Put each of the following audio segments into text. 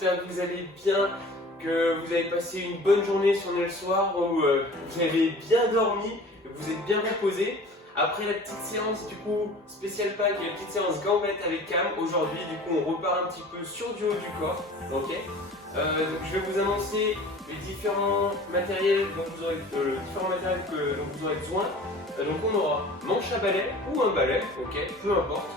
j'espère que vous allez bien, que vous avez passé une bonne journée si on est le soir, où vous avez bien dormi, que vous êtes bien reposé. Après la petite séance du coup spécial pack et la petite séance gambettes avec Cam, aujourd'hui du coup on repart un petit peu sur du haut du corps, ok. Donc je vais vous annoncer les différents matériels dont vous aurez, dont vous aurez besoin. Donc on aura manche à balai ou un balai, ok, peu importe.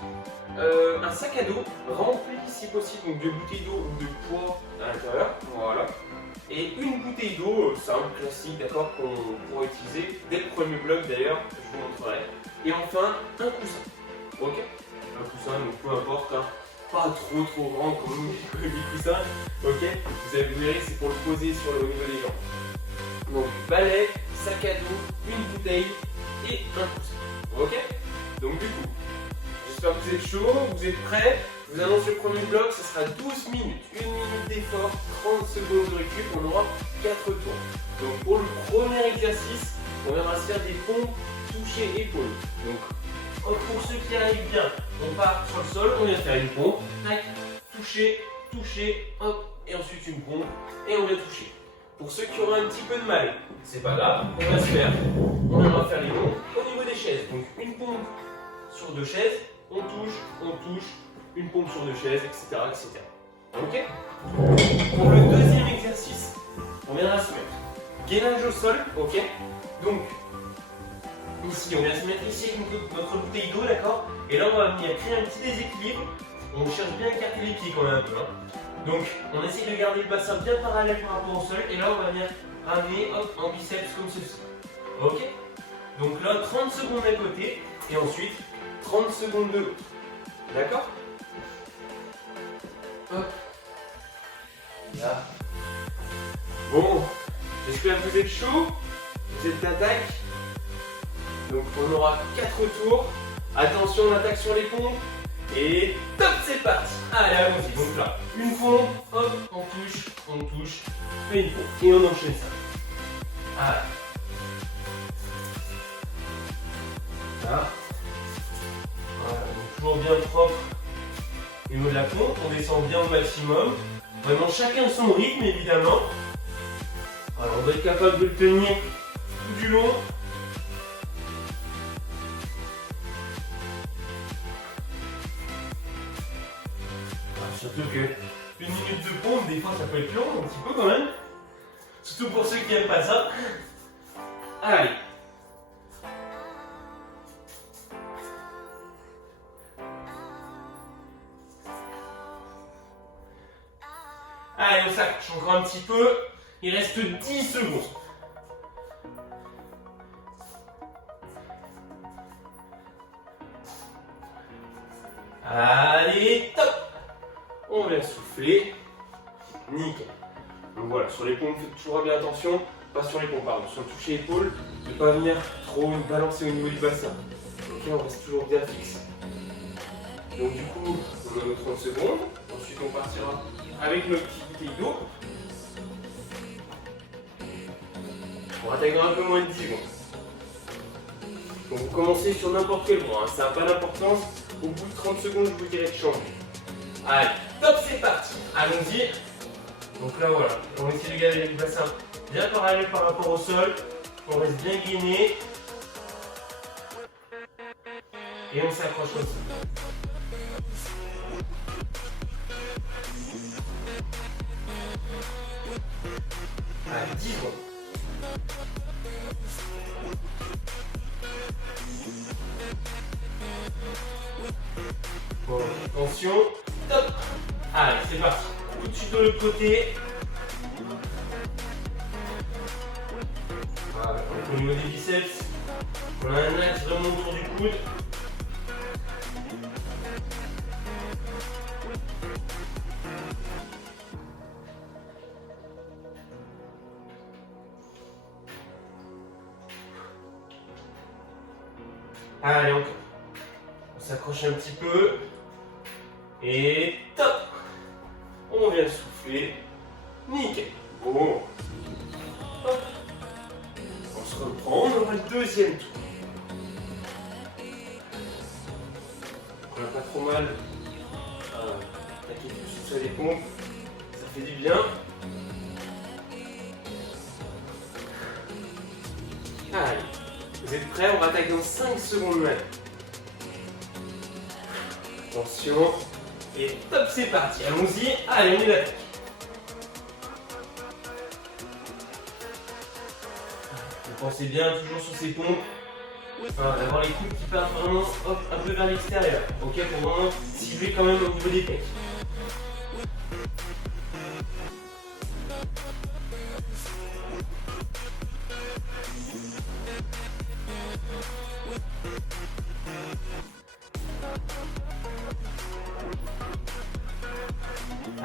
Un sac à dos rempli si possible donc de bouteilles d'eau ou de poids à l'intérieur, voilà. Et une bouteille d'eau simple, classique, d'accord, qu'on pourra utiliser dès le premier bloc d'ailleurs, je vous montrerai. Et enfin un coussin, ok. Un coussin, donc peu importe, hein, pas trop grand comme les coussins, ok. Vous verrez, c'est pour le poser sur le niveau des jambes. Donc balai, sac à dos, une bouteille et un coussin, ok. Donc du coup, j'espère que vous êtes chaud, vous êtes prêts. Je vous annonce le premier bloc, ce sera 12 minutes, 1 minute d'effort, 30 secondes de récup, on aura 4 tours. Donc pour le premier exercice, on viendra se faire des pompes, toucher, épaules. Donc pour ceux qui arrivent bien, on part sur le sol, on vient faire une pompe, tac, toucher, hop, et ensuite une pompe, et on vient toucher. Pour ceux qui auront un petit peu de mal, c'est pas grave, on va se faire, on viendra faire les pompes au niveau des chaises. Donc une pompe sur 2 chaises, on touche, une pompe sur 2 chaises, etc. Ok. Pour le deuxième exercice, on viendra se mettre gainage au sol, ok. Donc, ici, on vient se mettre ici avec notre bouteille d'eau, d'accord. Et là, on va venir créer un petit déséquilibre. On cherche bien à écarter les pieds quand même un peu. Hein. Donc, on essaie de garder le bassin bien parallèle par rapport au sol. Et là, on va venir ramener, hop, en biceps comme ceci. Ok. Donc là, 30 secondes d'un côté. Et ensuite, 30 secondes de l'autre. D'accord. Hop. Là. Bon, j'espère que vous êtes chaud, vous êtes d'attaque. Donc on aura 4 tours. Attention, on attaque sur les pompes. Et top, c'est parti. Allez, allons-y. Donc là, une pompe, hop, on touche, fait une pompe. Et on enchaîne ça. Allez. Là. Voilà, donc toujours bien propre. Au niveau de la pompe, on descend bien au maximum. Vraiment chacun son rythme évidemment. Alors on doit être capable de le tenir tout du long. Surtout que 1 minute de pompe, des fois ça peut être long, un petit peu quand même. Surtout pour ceux qui n'aiment pas ça. Allez. Allez, on s'accroche encore un petit peu. Il reste 10 secondes. Allez, top. On vient souffler. Nickel. Donc voilà, sur les pompes, faites toujours bien attention. Pas sur les pompes, pardon. Sur le toucher épaule, ne pas venir trop balancer au niveau du bassin. Ok, on reste toujours bien fixe. Donc du coup, on a nos 30 secondes. Ensuite, on partira avec notre petite bouteille d'eau. On attaquera un peu moins de 10 secondes. Donc vous commencez sur n'importe quel bras, hein. Ça n'a pas d'importance. Au bout de 30 secondes, je vous dirai de changer. Allez, top, c'est parti. Allons-y. Donc là, voilà. On va essayer de garder le bassin bien parallèle par rapport au sol. On reste bien gainé. Et on s'accroche comme ça. Allez, 10 secondes. Bon, attention, top. Allez, c'est parti. Tout de suite de l'autre côté. Voilà, au niveau des biceps, on a un axe vraiment autour du coude. Allez, encore. On s'accroche un petit peu. Et top. On vient souffler. Nickel. Bon. Hop. On se reprend. On aura le deuxième tour. On n'a pas trop mal. Attaquer tout sur les pompes. Ça fait du bien. Allez, vous êtes prêts? On rattaque dans 5 secondes maintenant. Attention. Et top, c'est parti. Allons-y. Allez, on y va. Vous pensez bien, toujours sur ces pompes. D'avoir les coudes qui partent vraiment hop, un peu vers l'extérieur. Ok, pour vraiment cibler quand même au niveau des pecs.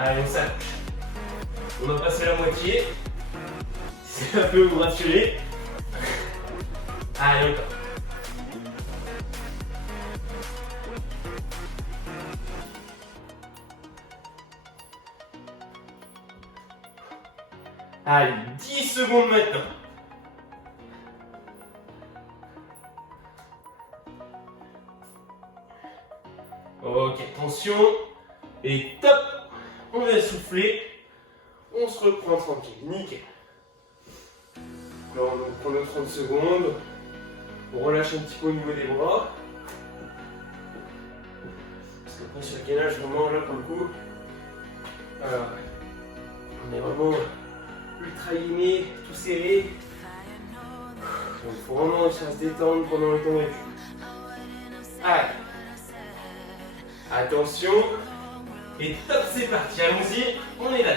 Allez, on s'accroche. On a passé la moitié. Si ça peut vous rassurer. Allez, encore. Allez, 10 secondes maintenant. Ok, attention. Et top. On va souffler. On se reprend tranquille. Nickel. Là, on prend nos 30 secondes. On relâche un petit peu au niveau des bras. Parce qu'après, sur le gainage, vraiment, là, pour le coup, on est vraiment ultra aimé, tout serré. Donc, il faut vraiment réussir à se détendre pendant le temps réduit. Allez. Attention. Et top, c'est parti. Allons-y. On est là.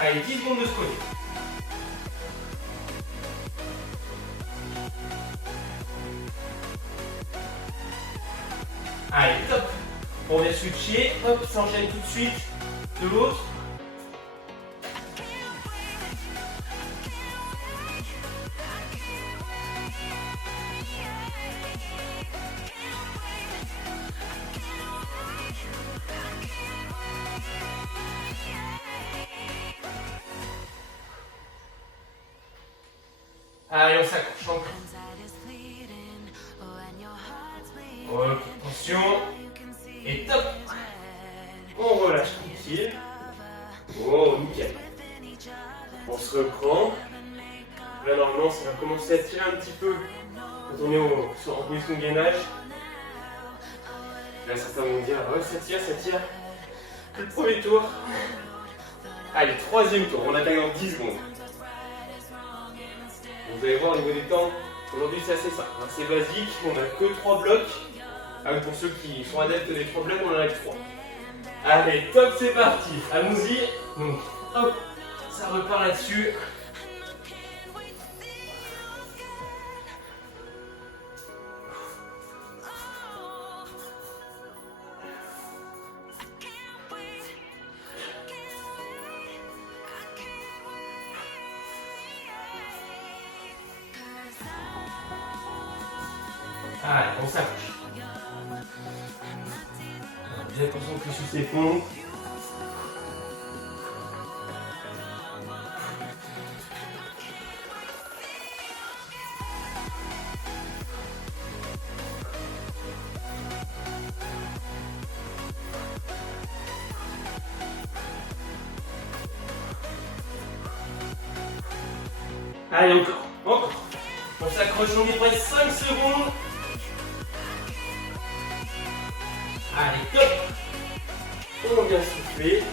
Allez, 10 secondes de se coller. Allez, top. On vient switcher. Hop, s'enchaîne tout de suite de l'autre. Allez, on s'accroche encore. Ok, attention. Et top. On relâche tranquille. Oh, nickel. On se reprend. Là, normalement, ça va commencer à tirer un petit peu quand on est en position de gainage. Là, certains vont dire, ouais, ça tire, ça tire. Le premier tour. Allez, troisième tour. On attaque dans 10 secondes. Vous allez voir au niveau des temps, aujourd'hui c'est assez simple, c'est basique, on n'a que 3 blocs. Pour ceux qui sont adeptes des 3 blocs, on en a que 3. Allez, top, c'est parti, allons-y. Donc, hop, ça repart là-dessus. Allez, on s'accroche. Bien concentré sur ces pompes. Allez, encore, encore. On s'accroche, on est presque 5 secondes. Allez, top. On vient souffler.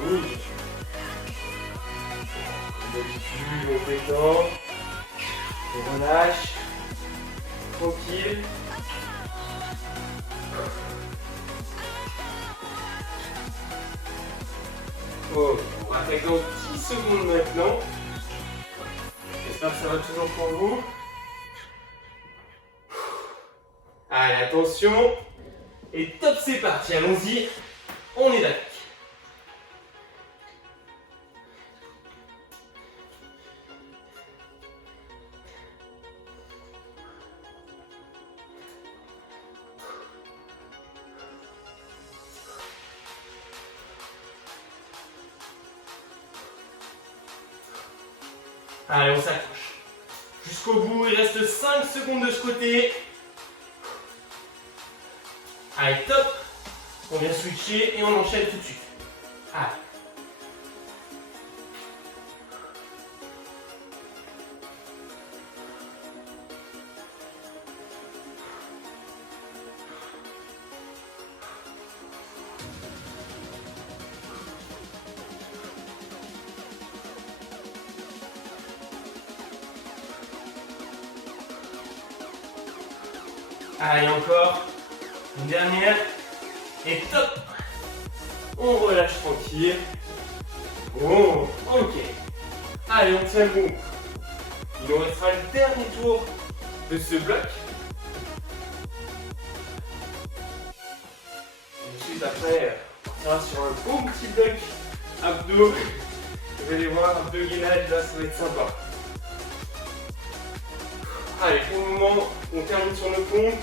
Oui. On détend. On relâche. Tranquille. Oh, on va attaquer dans 10 secondes maintenant. J'espère que ça va toujours pour vous. Allez, attention. Et top, c'est parti, allons-y. On est d'accord. Allez, on s'accroche. Jusqu'au bout, il reste 5 secondes de ce côté. Allez, top. On vient switcher et on enchaîne tout de suite. Allez. Allez, encore. Une dernière. Et top. On relâche tranquille. Bon, ok. Allez, on tient le bon. Il nous restera le dernier tour de ce bloc. Ensuite, après, on sera sur un bon petit bloc abdos. Vous allez voir, abdos gainage, là, ça va être sympa. Allez, pour le moment, on termine sur nos pompes.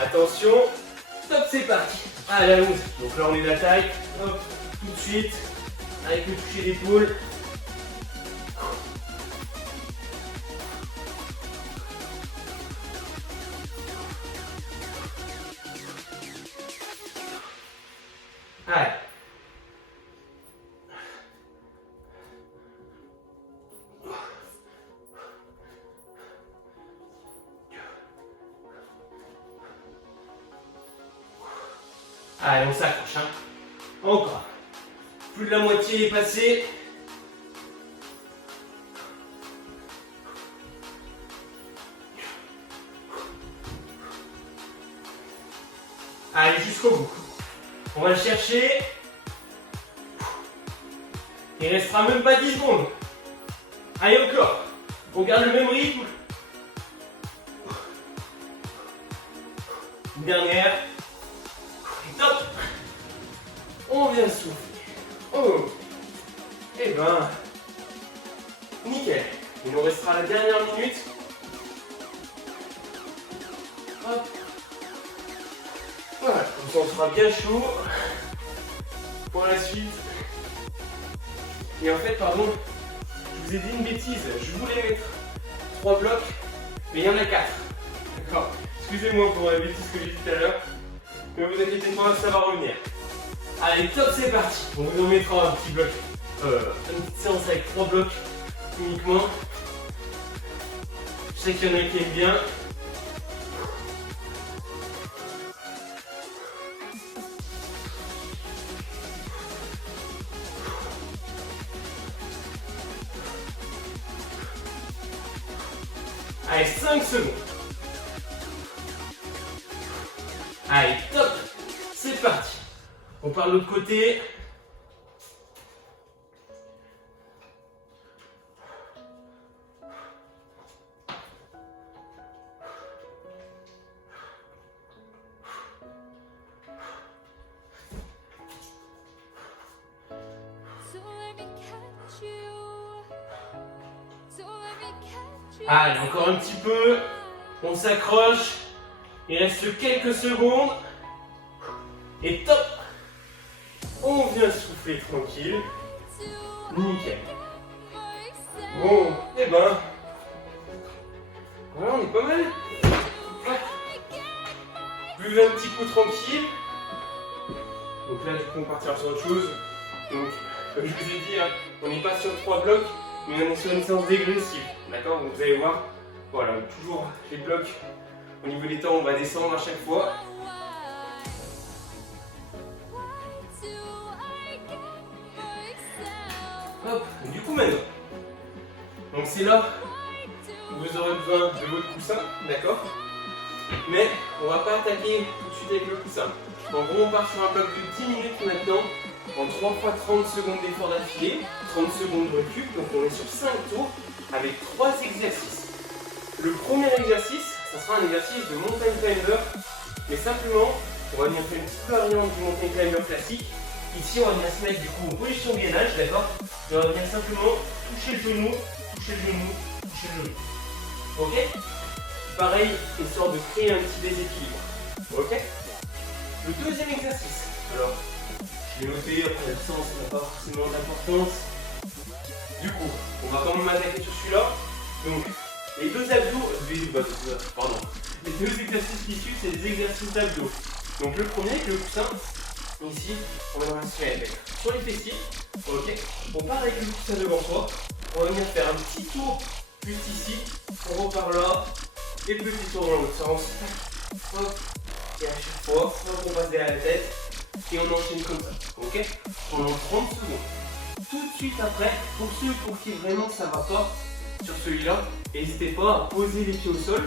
Attention, top, c'est parti. Allez, allons-y. Donc là, on est de la taille. Hop, tout de suite, avec le toucher d'épaule. Allez. Allez, on s'accroche, hein. Encore. Plus de la moitié est passée. Allez, jusqu'au bout. On va le chercher. Il restera même pas 10 secondes. Allez, encore. On garde le même rythme. Une dernière. Top. On vient souffler. Oh. Eh ben, nickel. Il nous restera la dernière minute. Hop. Voilà, comme ça on sera bien chaud pour la suite. Et en fait, pardon, je vous ai dit une bêtise. Je voulais mettre 3 blocs, mais il y en a 4. D'accord. Excusez-moi pour la bêtise que j'ai dit tout à l'heure. Ne vous inquiétez pas, ça va revenir. Allez, top, c'est parti. On vous en mettra un petit bloc. Une petite séance avec 3 blocs uniquement. Je sais qu'il y en a qui aiment bien. Allez, 5 secondes. Allez, top. C'est parti. On part de l'autre côté. Allez, encore un petit peu. On s'accroche. Il reste quelques secondes. Et top. On vient souffler tranquille. Nickel. Bon, et ben. Voilà, on est pas mal. Buvez un petit coup tranquille. Donc là, du coup, on partira sur autre chose. Donc, comme je vous ai dit, hein, on n'est pas sur 3 blocs, mais on est sur une séance dégressive. D'accord? Donc vous allez voir, voilà, toujours les blocs. Au niveau des temps, on va descendre à chaque fois. Hop, du coup maintenant. Donc c'est là où vous aurez besoin de votre coussin, d'accord? Mais on va pas attaquer tout de suite avec le coussin. En gros, on part sur un bloc de 10 minutes maintenant, en 3 fois 30 secondes d'effort d'affilée, 30 secondes de recul, donc on est sur 5 tours avec 3 exercices. Le premier exercice, ça sera un exercice de mountain climber, mais simplement, on va venir faire une petite variante du mountain climber classique. Ici, on va venir se mettre du coup en position de gainage, d'accord? Et on va venir simplement toucher le genou, toucher le genou, toucher le genou. Ok? Pareil, histoire de créer un petit déséquilibre. Ok? Le deuxième exercice. Alors, je l'ai noté, après l'absence, ça n'a pas forcément d'importance. Du coup, on va quand même attaquer sur celui-là. Donc, les deux abdos, pardon, les deux exercices qui suivent, c'est des exercices d'abdos. Donc le premier avec le coussin, ici, on va se mettre sur les fessiers, ok. On part avec le coussin devant soi, on va venir faire un petit tour juste ici, on repart là, et petit tour dans l'autre sens, hop, et à chaque fois, hop, on passe derrière la tête, et on enchaîne comme ça, ok, pendant 30 secondes. Tout de suite après, pour ceux pour qui vraiment ça va pas sur celui-là, n'hésitez pas à poser les pieds au sol,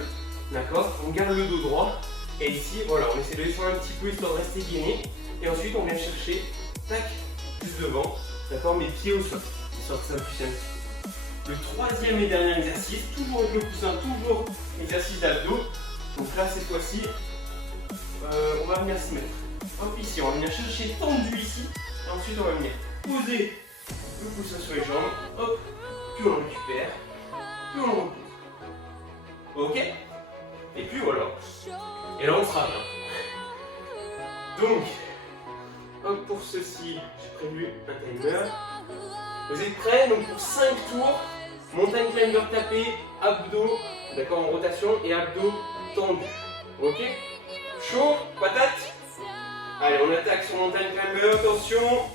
d'accord, on garde le dos droit, et ici, voilà, on essaie de descendre un petit peu histoire de rester gainé, et ensuite on vient chercher, tac, juste devant, d'accord, mes pieds au sol, histoire que ça puisse un petit peu. Le troisième et dernier exercice, toujours avec le coussin, toujours exercice d'abdos, donc là cette fois-ci, on va venir se mettre, hop ici, on va venir chercher tendu ici, et ensuite on va venir poser le coussin sur les jambes, hop, puis on le récupère, puis on le repose. Ok? Et puis voilà. Et là on sera bien. Donc, hop, pour ceci, j'ai prévu un timer. Vous êtes prêts? Donc pour 5 tours, montagne climber tapé, abdos, d'accord, en rotation, et abdos tendus. Ok? Chaud, patate? Allez, on attaque sur montagne climber, attention.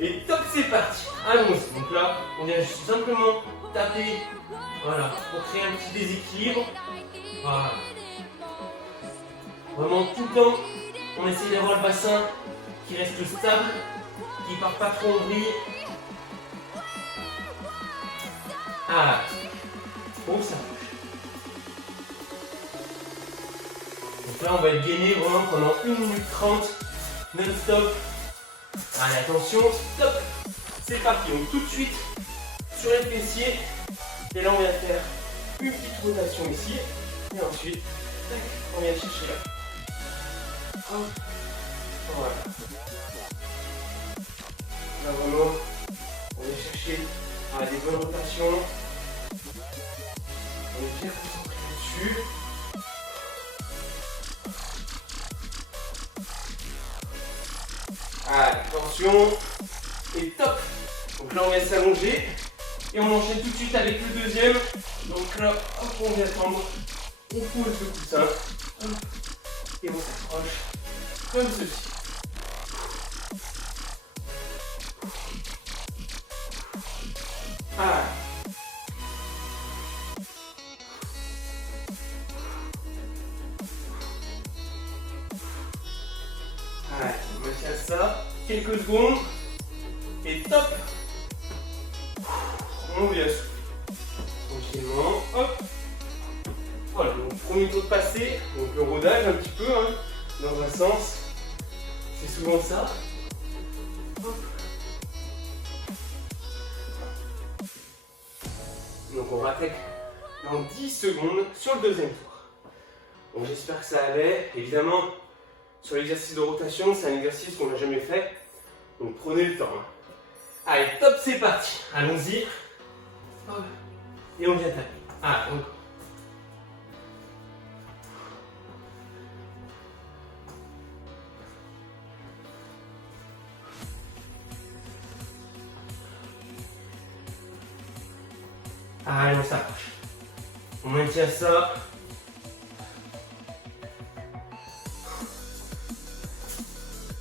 Et top, c'est parti. Allons-y. Donc là, on vient juste simplement taper, voilà, pour créer un petit déséquilibre. Voilà. Vraiment tout le temps, on essaie d'avoir le bassin qui reste stable, qui part pas trop en vrille. Ah, oh ça bouge. Donc là, on va être gainé vraiment pendant 1 minute 30, non-stop. Allez, attention, stop. C'est parti. Donc tout de suite sur les fessiers. Et là, on vient faire une petite rotation ici. Et ensuite, tac, on vient chercher là. Hop. Voilà. Là, vraiment, on vient chercher des bonnes rotations. On est bien concentré là-dessus. Allez, attention. Et top. Donc là, on vient s'allonger. Et on enchaîne tout de suite avec le deuxième. Donc là, hop, on vient tendre. On pose le coussin. Hop, et on s'approche comme ceci. Ah. Allez, on maintient ça. Quelques secondes. Et top. On vient souffler. Tranquillement. Hop. Voilà, donc premier tour de passé. Donc le rodage un petit peu, hein, dans un sens. C'est souvent ça. Hop. Donc on rattaque dans 10 secondes sur le deuxième tour. Donc j'espère que ça allait. Évidemment, sur l'exercice de rotation, c'est un exercice qu'on n'a jamais fait. Donc prenez le temps. Hein. Allez, top, c'est parti. Allons-y. Et on vient taper. Ah, donc. Allez, on s'approche. On maintient ça.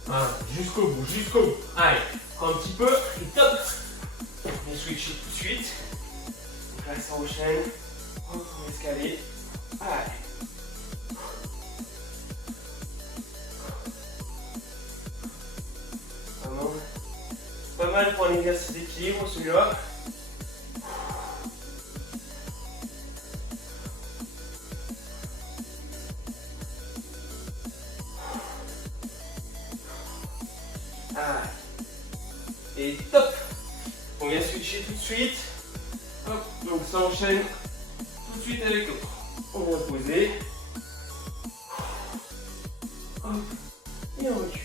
Voilà, jusqu'au bout, jusqu'au bout. Allez, prends un petit peu et top. On switch tout de suite. Donc là, ça enchaîne. On va escalader. Allez. Vraiment, pas mal pour un exercice d'équilibre celui-là. Ah. Et top. On vient switcher tout de suite. Hop, donc ça enchaîne tout de suite avec l'autre. On vient poser. Hop, et on recule.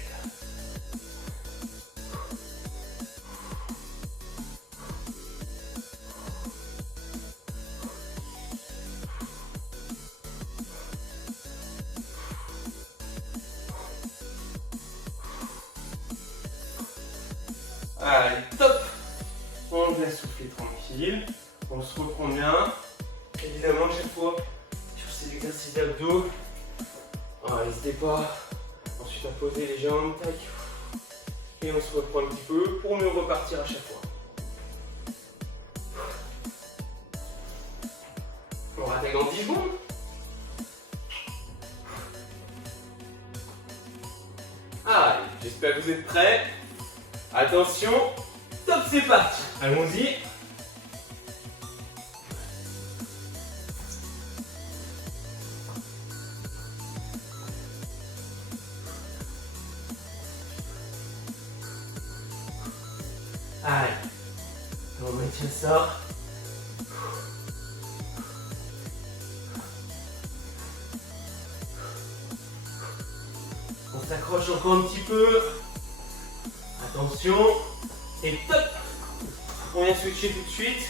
Allez, top. On vient souffler tranquille. On se reprend bien. Évidemment, chaque fois sur ces exercices d'abdos, n'hésitez pas ensuite à poser les jambes, tac. Et on se reprend un petit peu pour mieux repartir à chaque fois. On rattaque dans 10 secondes. Allez, j'espère que vous êtes prêts. Attention, top, c'est parti. Allons-y. Allez, on maintient ça. On s'accroche encore un petit peu. Attention. Et top. On vient switcher tout de suite.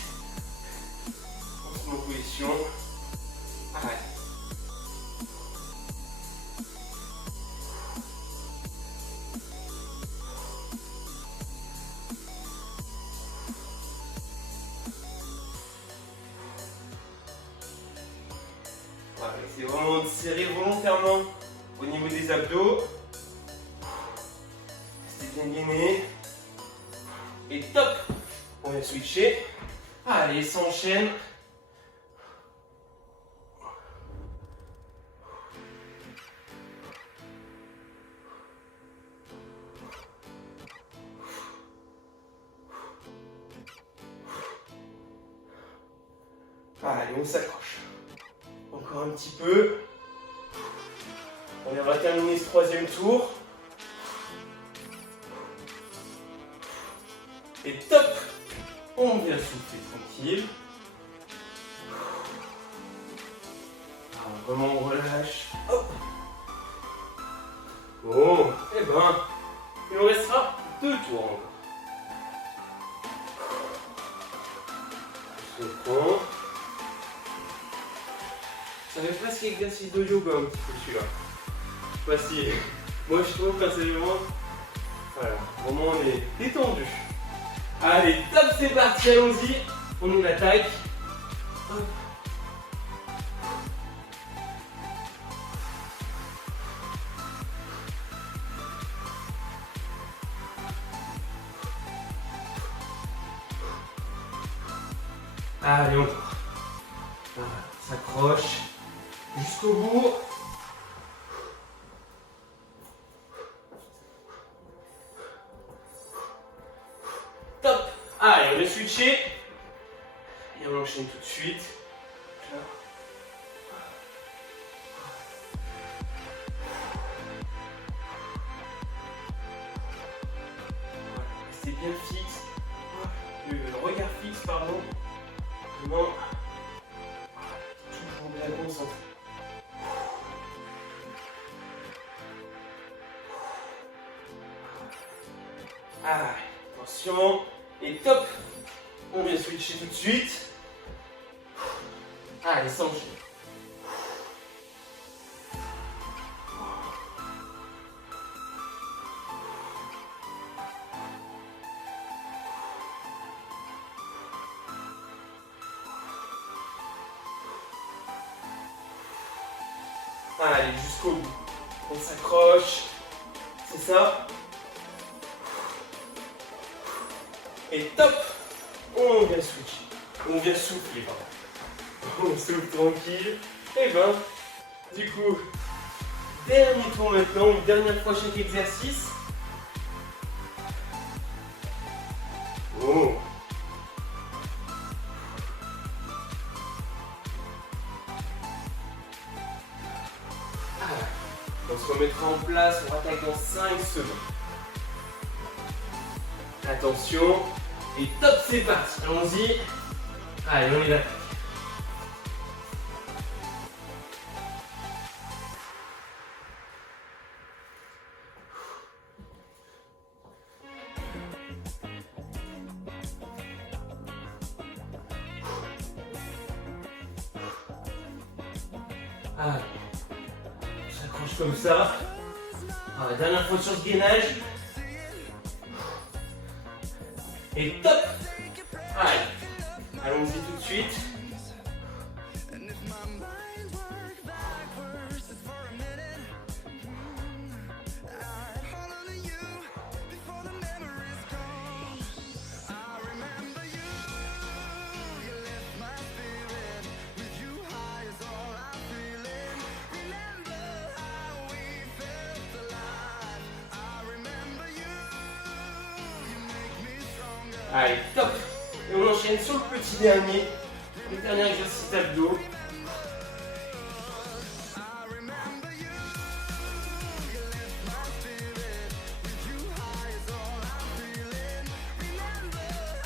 On se met en position. Allez. Voilà, essayez vraiment de serrer volontairement au niveau des abdos. Restez bien gainé. Et top. On vient switcher. Allez, ça enchaîne. Allez, on s'accroche. Encore un petit peu. On va terminer ce troisième tour. Et top. On vient souffler tranquille. Alors, vraiment on relâche. Hop. Bon, et ben, il nous restera 2 tours encore. Je reprends. Ça fait presque exercice de yoga un petit peu celui-là. Je sais pas si. Moi je trouve personnellement. Voilà, vraiment on est détendu. Allez, top, c'est parti, allons-y. On y attaque. Hop. Allez, on s'accroche jusqu'au bout. Top. Allez, on va switcher. Et on enchaîne tout de suite. Là. Restez bien fixe. Le regard fixe, pardon. Vraiment. Toujours bien concentré. Ah, attention. Et top. On vient switcher tout de suite. Allez, sans enchaîner. Allez, jusqu'au bout. On s'accroche. C'est ça. Et top. On vient switcher. On vient souffler, pardon. On souffle tranquille. Et ben, du coup, dernier tour maintenant, une dernière fois chaque exercice. Oh. On se remettra en place, on attaque dans 5 secondes. Attention, et top, c'est parti. Allons-y. Allez, on y va. Allez. On s'accroche comme ça. Alors, la dernière fois sur ce gainage. Et top. Allez, allons-y tout de suite. Allez, top. Et on enchaîne sur le petit dernier. Le dernier exercice d'abdos.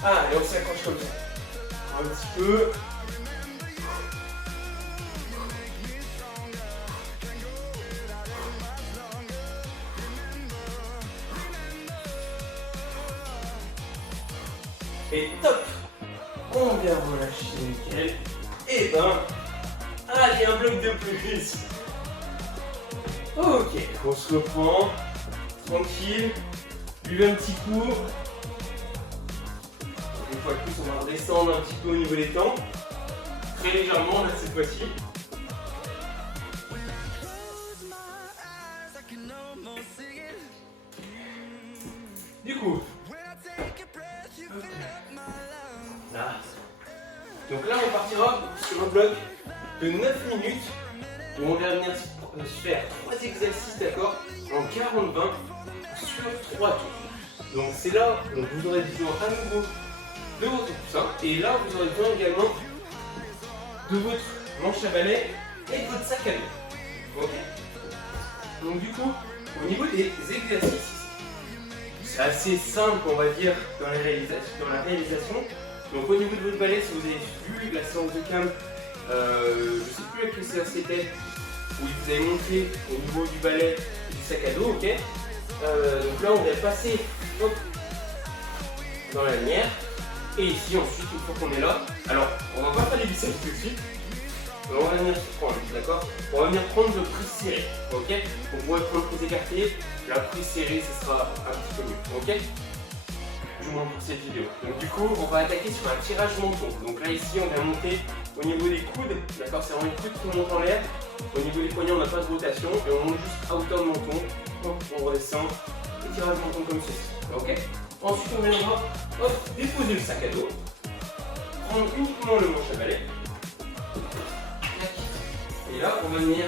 Ah, et on s'accroche comme ça. Un petit peu. Et top. On vient relâcher, nickel. Et ben, allez, un bloc de plus. Ok, on se reprend. Tranquille. Buvez un petit coup. Une fois de plus, on va redescendre un petit peu au niveau des temps. Très légèrement, là, cette fois-ci. Du coup, là. Donc là, on partira sur un bloc de 9 minutes où on va venir faire 3 exercices, d'accord, en 40-20 sur 3 tours. Donc c'est là où vous aurez besoin à nouveau de votre coussin et là vous aurez besoin également de votre manche à balai et de votre sac à dos. Ok. Donc du coup, au niveau des exercices, c'est assez simple, on va dire, dans la réalisation. Donc au niveau de votre balai, si vous avez vu la séance de cam, je ne sais plus laquelle séance c'était, où il vous avez montré au niveau du balai et du sac à dos, ok. Donc là on va passer hop, dans la lumière. Et ici ensuite, une fois qu'on est là, alors on va pas faire les biceps tout de suite, mais on va venir se prendre, d'accord. On va venir prendre le prise serré, ok. On pourrait prendre le prise écarté, la prise serrée ce sera un petit peu mieux, ok. Du moins pour cette vidéo. Donc du coup, on va attaquer sur un tirage menton. Donc là ici, on va monter au niveau des coudes, d'accord. C'est vraiment les coudes qui montent en l'air. Au niveau des poignets, on n'a pas de rotation et on monte juste à hauteur de menton. Hop, on redescend et tirage menton comme ceci, ok. Ensuite, on viendra déposer le sac à dos, prendre uniquement le manche à balai. Et là, on va venir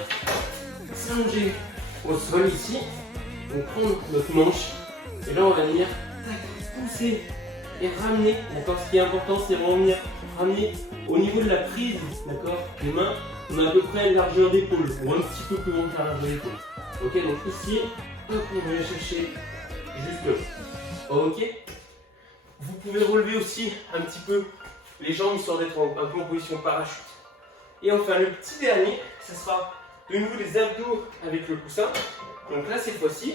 s'allonger au sol ici. Donc prendre notre manche. Et là, on va venir pousser et ramener. D'accord. Ce qui est important, c'est vraiment venir ramener au niveau de la prise. D'accord. Les mains, on a à peu près la largeur d'épaule, ou un petit peu plus grande que la largeur d'épaule. Ok. Donc ici, hop, on va aller chercher juste là. Ok. Vous pouvez relever aussi un petit peu les jambes histoire d'être un peu en position parachute. Et enfin le petit dernier, ce sera de nouveau des abdos avec le coussin. Donc là cette fois-ci,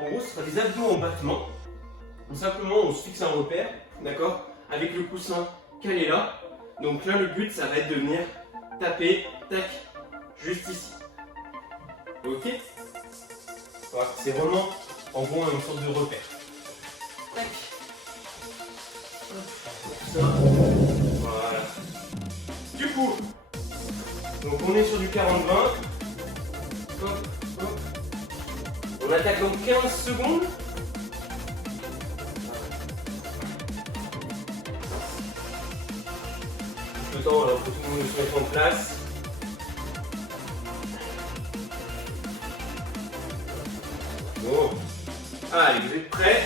en gros ce sera des abdos en battement. Donc simplement on se fixe un repère, d'accord, avec le coussin calé là. Donc là le but ça va être de venir taper, tac, juste ici. Ok. Voilà, c'est vraiment en gros une sorte de repère. Tac. Ça. Voilà. Du coup, donc on est sur du 40-20. Hop, hop. On attaque dans 15 secondes. Le temps alors que tout le monde se mette en place. Bon. Allez, vous êtes prêts?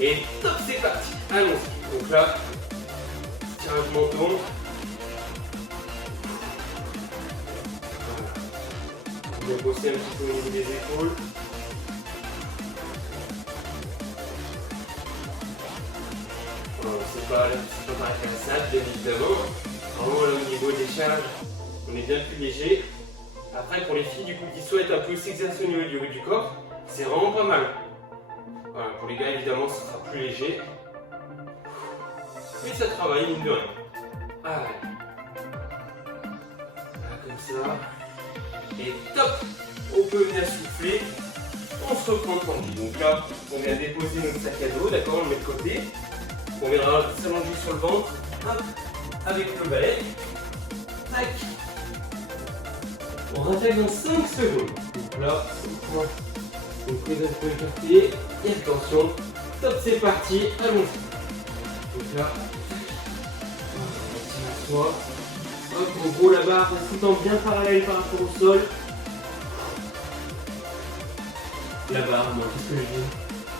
Et top, c'est parti. Allons-y. Donc là, tirage menton. On vient bosser un petit peu au niveau des épaules. C'est pas pareil qu'un sac, bien évidemment. Vraiment là au niveau des charges, on est bien plus léger. Après pour les filles du coup qui souhaitent un peu s'exercer au niveau du haut du corps, c'est vraiment pas mal. Voilà, pour les gars évidemment ce sera plus léger. Mais ça travaille mine de rien. Allez. Voilà, comme ça. Et top. On peut venir souffler. On se reprend tranquille. Donc là, on vient déposer notre sac à dos, d'accord, on le met de côté. On viendra s'allonger sur le ventre. Hop, avec le balai. Tac. On rattaque dans 5 secondes. Donc là, on prend une prise un peu écartée. Et attention, top, c'est parti, allons-y. Donc là, on s'assoit. Hop, on roule la barre tout le temps bien parallèle par rapport au sol. La barre, moi, qu'est-ce que je dis?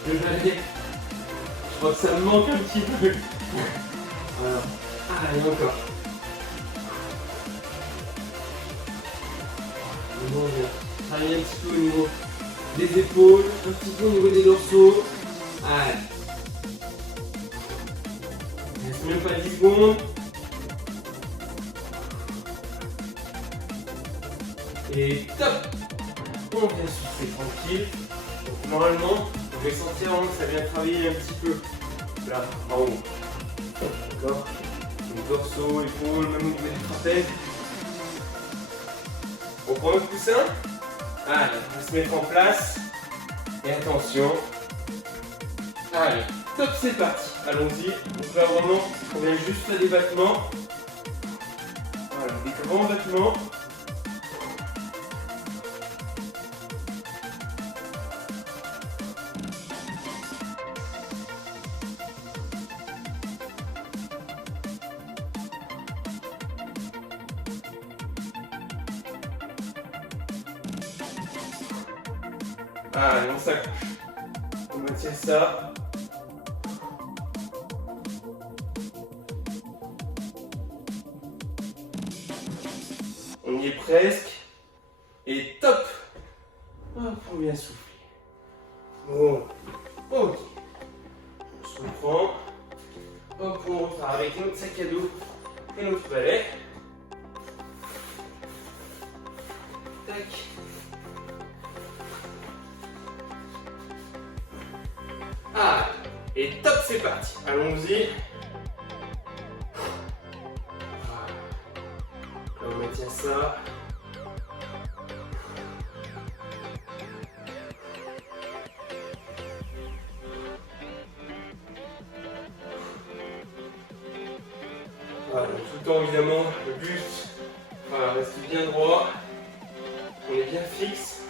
Le balai. Je crois que ça me manque un petit peu. Voilà. Ah, et encore. Bon, on vient travailler un petit peu au niveau des épaules, un petit peu au niveau des dorsaux. Allez. Il reste même pas 10 secondes. Et top! On vient souffler tranquille. Donc, normalement, vous pouvez sentir vraiment que ça vient travailler un petit peu là, en haut. D'accord? Donc dorsaux, épaules, même au niveau du trapèze. On prend un coussin. Allez, on va se mettre en place. Et attention. Allez, top, c'est parti. Allons-y. Donc là, vraiment, on vient juste faire des battements. Voilà, des grands battements. Allez, on s'accroche. On maintient ça. On y est presque. Et top! Hop, on vient souffler. Bon. Ok. On se reprend. Hop, on repart avec notre sac à dos et notre balai. Tac. Ah, et top, c'est parti. Allons-y. On maintient ça. Voilà, tout le temps évidemment, le buste voilà, reste bien droit. On est bien fixe.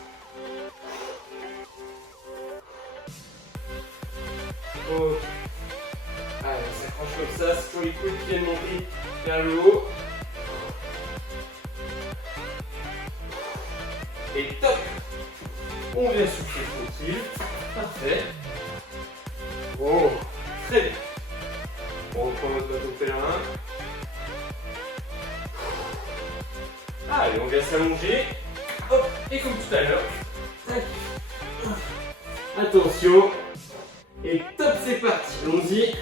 Ok. Allez, on s'accroche comme ça, c'est pour les coudes qui viennent monter vers le haut. Et top! On vient souffler tranquille. Parfait. Oh, très bien. On reprend notre bateau pèlerin. Allez, on vient s'allonger. Hop, et comme tout à l'heure. Tac. Attention. Et top, c'est parti. Allons-y.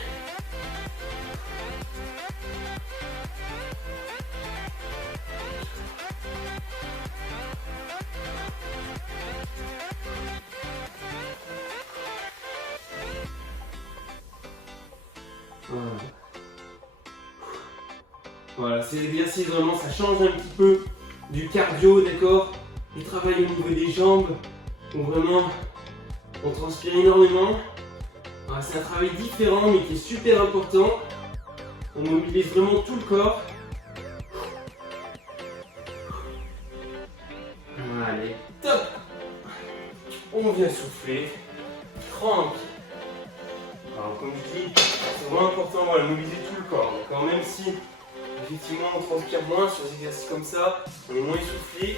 Voilà, ces exercices vraiment ça change un petit peu du cardio, d'accord? Du travail au niveau des jambes, donc vraiment on transpire énormément. Voilà, c'est un travail différent mais qui est super important. On mobilise vraiment tout le corps. Allez, top! On vient souffler, tranquille. Alors comme je dis, c'est vraiment important voilà, de mobiliser tout le corps. D'accord, même si effectivement on transpire moins sur des exercices comme ça, on est moins essoufflé,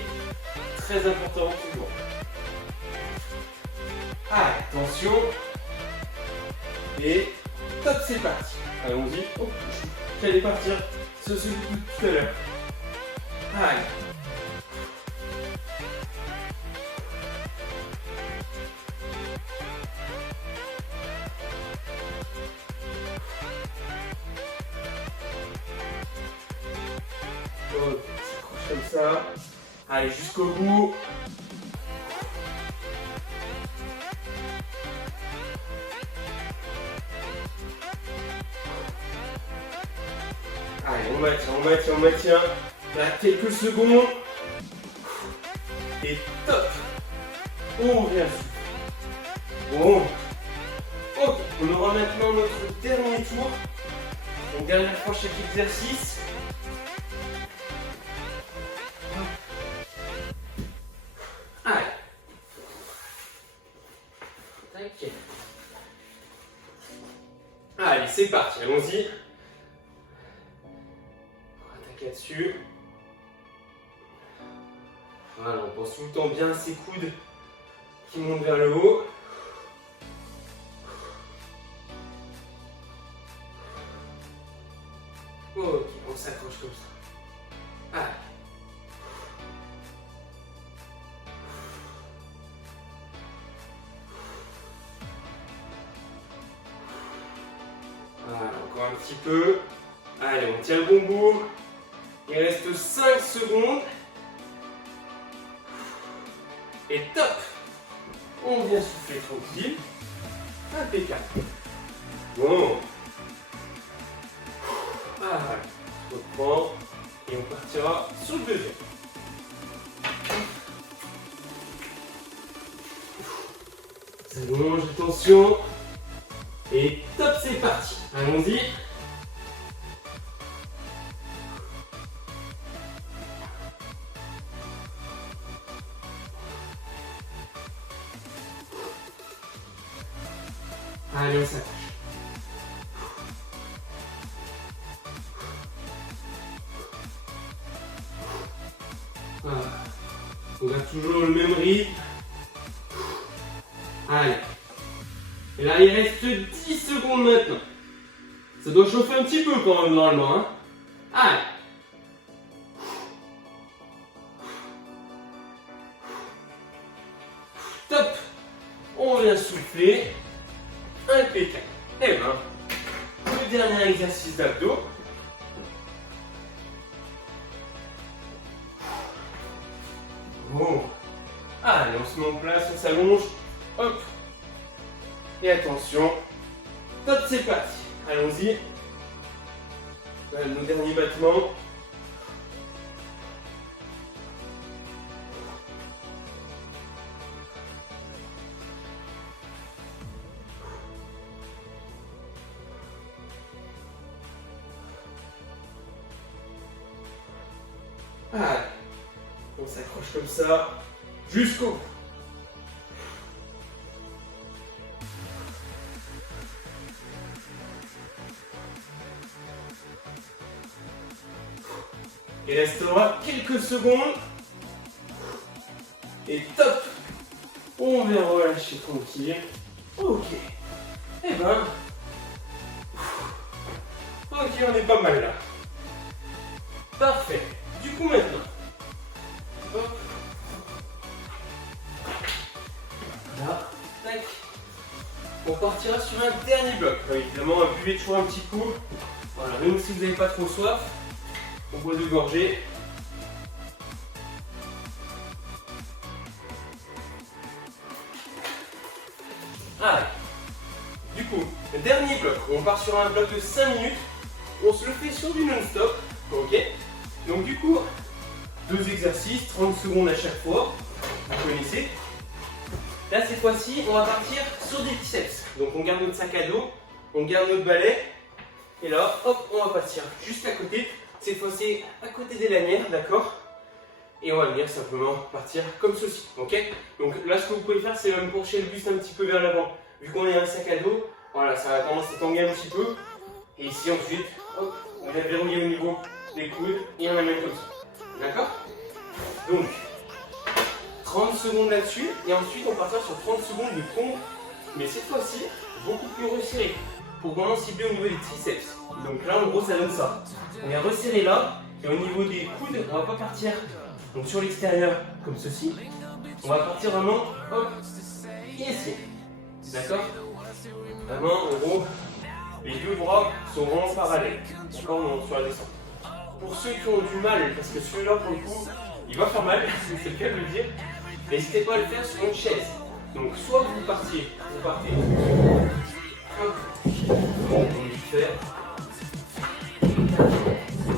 très important toujours. Ah, attention. Et top, c'est parti. Allons-y. Oh, j'allais partir sur celui de tout à l'heure. Allez. On s'accroche comme ça. Allez, jusqu'au bout. Allez, on maintient. Là, quelques secondes. Et top. On vient. Bon. Ok, on aura maintenant notre dernier tour. Une dernière fois chaque exercice. Allez. Tac. Allez, c'est parti, allons-y. On va attaquer là-dessus. Voilà, on pense tout le temps bien ses coudes qui montent vers le haut. Ok, on s'accroche comme ça. Allez. Voilà, encore un petit peu. Allez, on tient le bon bout. Il reste 5 secondes. Et top! On vient souffler tranquille. Impeccable. Bon. Ah, on reprend et on partira sur le deuxième. Ça allonge, attention. Et top, c'est parti. Allons-y. Allez, on s'attache. Voilà. On a toujours le même rythme. Allez. Et là, il reste 10 secondes maintenant. Ça doit chauffer un petit peu quand même normalement. Hein. Allez. Top. On vient souffler. Impeccable. Et bien, le dernier exercice d'abdos. Bon. Allez, on se met en place, on s'allonge. Hop. Et attention. Top, c'est parti. Allons-y. Voilà, nos derniers battements. Allez, on s'accroche comme ça jusqu'au bout. Il restera quelques secondes. Et top! On vient relâcher tranquille. Ok. Et ben. Ok, on est pas mal là. Parfait. Du coup maintenant. Hop. Là. Tac. On partira sur un dernier bloc. Évidemment, on va buvez toujours un petit coup. Voilà, même si vous n'avez pas trop soif. On boit 2 gorgées. Allez. Du coup, le dernier bloc. On part sur un bloc de 5 minutes. On se le fait sur du non-stop. Ok. Donc du coup, 2 exercices, 30 secondes à chaque fois. Vous connaissez. Là, cette fois-ci, on va partir sur des biceps. Donc on garde notre sac à dos, on garde notre balai. Et là, hop, on va partir juste à côté. Cette fois-ci, à côté des lanières, d'accord? Et on va venir simplement partir comme ceci, ok? Donc là, ce que vous pouvez faire, c'est même pencher le buste un petit peu vers l'avant. Vu qu'on est un sac à dos, voilà, ça a tendance à tanguer un petit peu. Et ici, ensuite, hop, on vient verrouiller au niveau des coudes et on amène comme ça. D'accord? Donc, 30 secondes là-dessus. Et ensuite, on partira sur 30 secondes de pompe. Mais cette fois-ci, beaucoup plus resserré. Pour vraiment cibler au niveau des triceps. Donc là, en gros, ça donne ça. On est resserré là. Et au niveau des coudes, on va pas partir donc sur l'extérieur comme ceci. On va partir vraiment hop, ici. D'accord? Vraiment, en gros, les 2 bras sont vraiment parallèles. D'accord? On est sur la descente. Pour ceux qui ont du mal, parce que celui-là, pour le coup, il va faire mal, c'est le cas de le dire, n'hésitez pas à le faire sur une chaise. Donc, soit vous partez, hop, on peut le faire.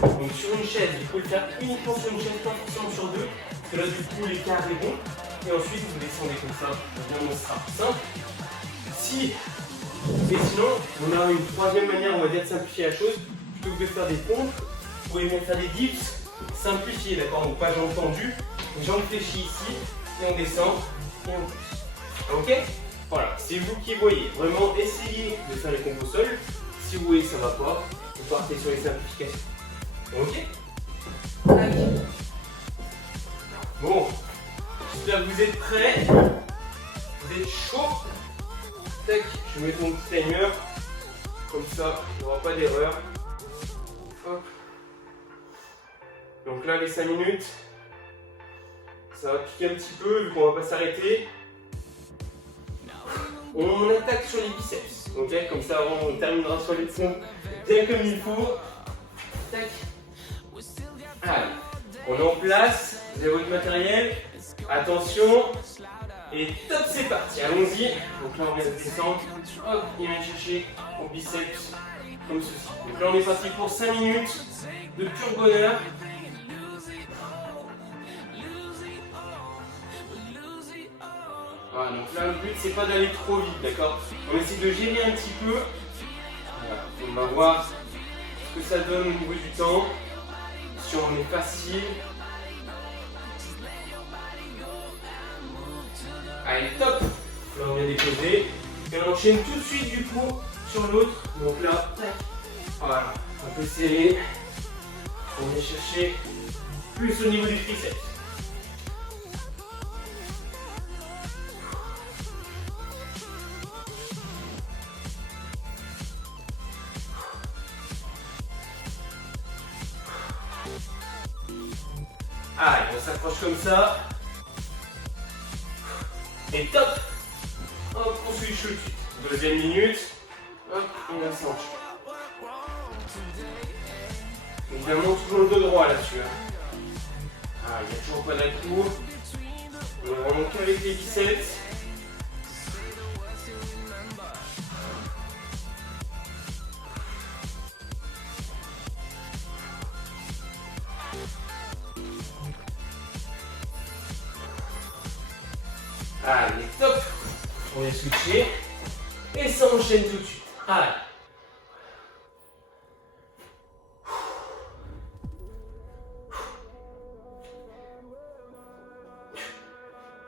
Donc, sur une chaise, vous pouvez le faire uniquement sur une chaise, pas forcément sur 2, parce que là, du coup, l'écart est bon. Et ensuite, vous descendez comme ça, évidemment, ce sera plus simple. Si, mais sinon, on a une troisième manière, on va dire, de simplifier la chose. que de faire des pompes, vous pouvez même faire des dips simplifiés, d'accord? Donc pas jambes tendues, jambes fléchies ici, et on descend, et on pousse. Ok? Voilà, c'est vous qui voyez. Vraiment, essayez de faire les pompes au sol. Si vous voyez que ça ne va pas, vous partez sur les simplifications. Ok? Tac. Bon, j'espère que vous êtes prêts. Vous êtes chaud. Tac, je mets mon petit timer. Comme ça, il n'y aura pas d'erreur. Hop. Donc là, les 5 minutes, ça va piquer un petit peu vu qu'on ne va pas s'arrêter. On attaque sur les biceps. Ok, comme ça, on terminera sur les pompes bien comme il faut. Tac. Allez, on est en place. Vous avez votre matériel. Attention. Et top, c'est parti. Allons-y. Donc là, on vient de descendre. Hop, il vient chercher au biceps comme ceci. Donc là, on est parti pour 5 minutes de pur bonheur. Voilà, donc là, le but, c'est pas d'aller trop vite, d'accord? On essaie de gérer un petit peu. Voilà, on va voir ce que ça donne au niveau du temps. Si on est facile. Allez, top! Là, on vient déposer. Et on enchaîne tout de suite, du coup, sur l'autre. Donc là, tac. Voilà, un peu serré. On vient chercher plus au niveau du triceps. Allez, on s'approche comme ça. Et top! Hop, on switch tout de suite. Deuxième minute. Hop, on a ça en chaud. Évidemment, toujours le dos droit là-dessus. Ah, il n'y a toujours pas d'atout. On est vraiment qu'avec les biceps. Allez, top! On est switché. Et ça enchaîne tout de suite. Allez.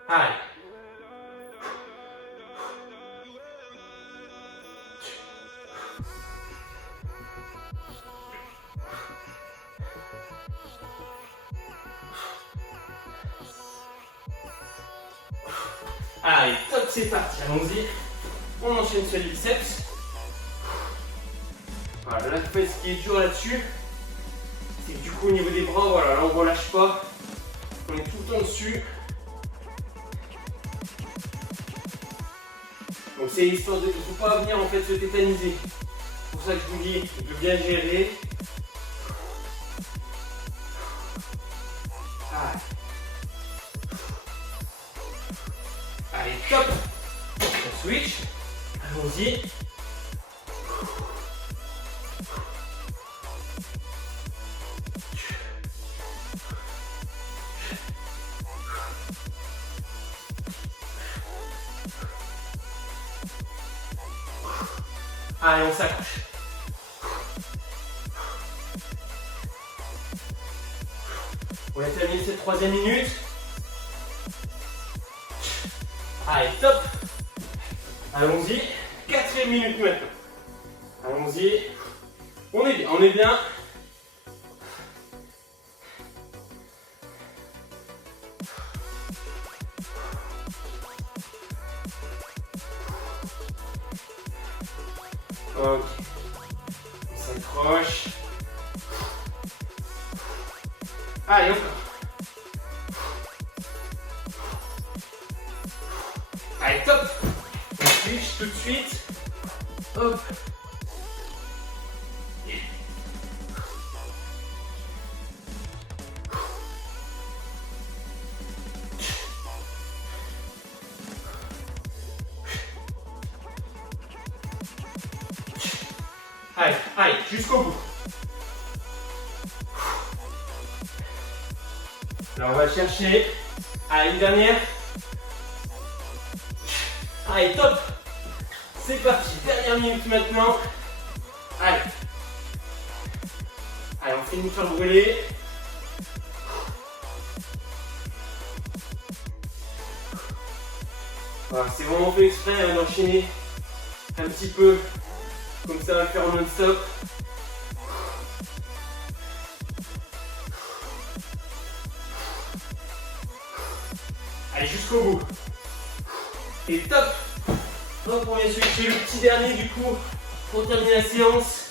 Allez. Allez, top, c'est parti, allons-y. On enchaîne sur les biceps. Voilà, la fesse qui est dure là-dessus, c'est que du coup au niveau des bras, voilà, là on ne relâche pas. On est tout le temps dessus. Donc c'est histoire de ne faut pas venir en fait se tétaniser. C'est pour ça que je vous dis de bien gérer. Allez, top! On switch. Allons-y. Allez, on s'accroche. On a terminé cette troisième minute. Allez, top! Allons-y. Quatrième minute maintenant. Allons-y. On est bien, on est bien. Ok. On s'accroche. Allez, encore. Allez, top! On switch tout de suite. Hop. Allez, allez, jusqu'au bout. Là, on va chercher. Allez, une dernière. Allez, top! C'est parti, dernière minute maintenant. Allez. Allez, on finit par brûler. Voilà, c'est vraiment fait exprès d'enchaîner un petit peu. Comme ça, on va le faire en non-stop. Allez, jusqu'au bout. Et top. Donc on vient switcher le petit dernier du coup pour terminer la séance.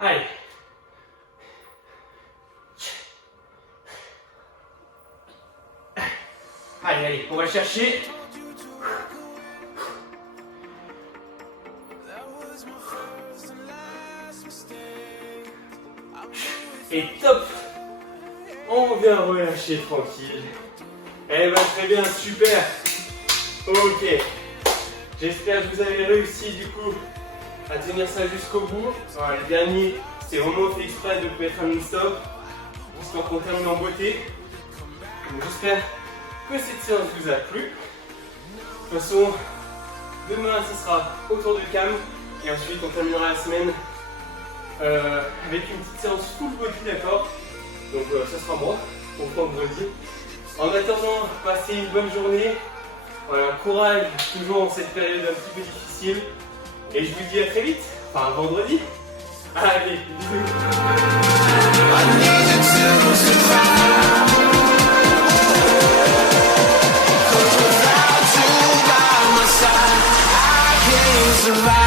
Allez. Allez, on va chercher. Et top. On vient relâcher tranquille. Eh ben très bien, super. Ok. J'espère que vous avez réussi du coup à tenir ça jusqu'au bout. Voilà, le dernier, c'est vraiment fait exprès de mettre un non-stop. Histoire qu'on termine en beauté. Donc j'espère que cette séance vous a plu. De toute façon, demain ce sera autour de cam. Et ensuite on terminera la semaine avec une petite séance full body, d'accord. Donc ça sera moi pour vendredi. En attendant, passez une bonne journée. Voilà, courage toujours en cette période un petit peu difficile. Et je vous dis à très vite, enfin vendredi. Allez, bisous. Survive.